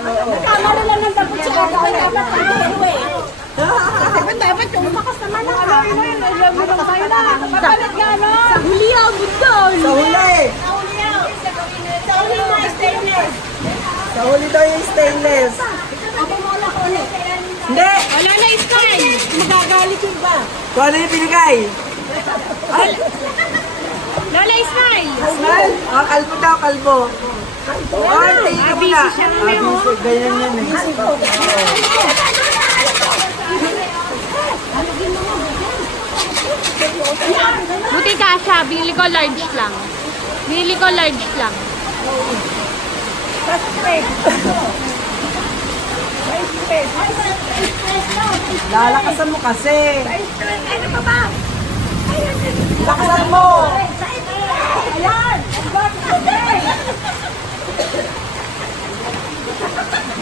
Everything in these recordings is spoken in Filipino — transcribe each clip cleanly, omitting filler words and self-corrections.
Nagkamali lang ng dapat siya. Dapat dapat yung makas naman na. Alam mo lang tayo na. Papalit ka no? Sa huli ang budol. Sa huli. Sa huli na stainless. Sa huli daw yung stainless. Ako mo lang ulit. Hindi. Wala na style. Magagalit yung ba? Kung ano yung binigay? Lola style. Smile. Ah, kalbo daw, kalbo. Oh, tingin ka muna. Abisi, ganyan yan eh. Buti kasha, binili ko large lang. Binili ko large lang. Lalakasan mo kasi. Ano pa ba? Lakasan mo. Ayan!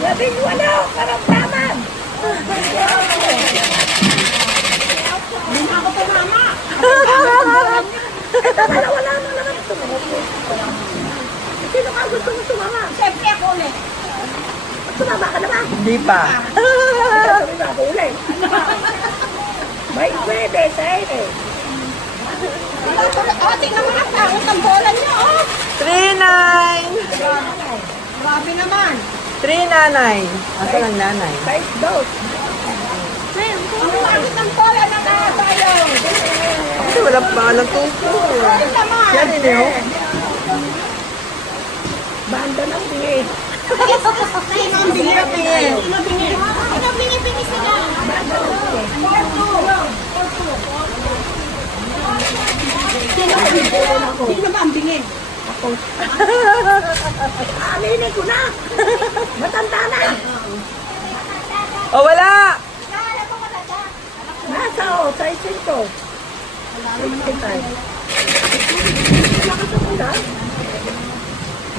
Labing wala! Karamdaman! Hindi na ako tumama! Wala mo lang ako tumama. Sino ka gusto mo tumama? Siyempre ako ulit. Tumama ka naman. Hindi pa. Tumama ako ulit. May pwede sa ere. Tingnan mo na pangit ang bola niyo, oh! 3-9. Grabe naman. 3 nanay. Asa lang nanay? Size dose. Ang pangit ang bola na nakasayang. Kasi walang pangalang tupo. Ay naman. Yan yun yun. Banda ng bingit. Sino ang bingit? Sino bingit? Sino bingit sila? Sino ba ang bingit? Ako. Alinin ko na. Matanda na. Oh, wala. Nasa o, sa isinto.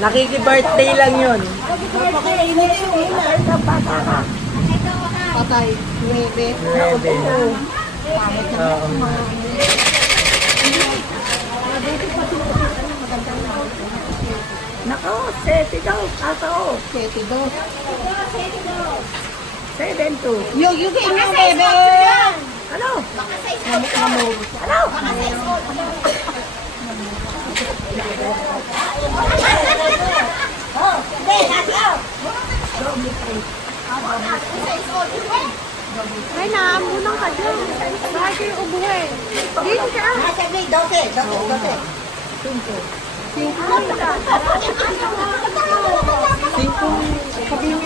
Nakiki-birthday lang yun. Napakainit yung inay na bata ka. Patay. 9. 9. Oo. Nako, 7 daw. Kasa o. 7 daw. 7-2. Yung inyo, bebe. Ano? Ano? Oh, hindi, nasa. Ay, naamunan ka dyan. Bakit kayo ubuhin? Dito ka. Nasa may 12. 12. 5. Sabihin mo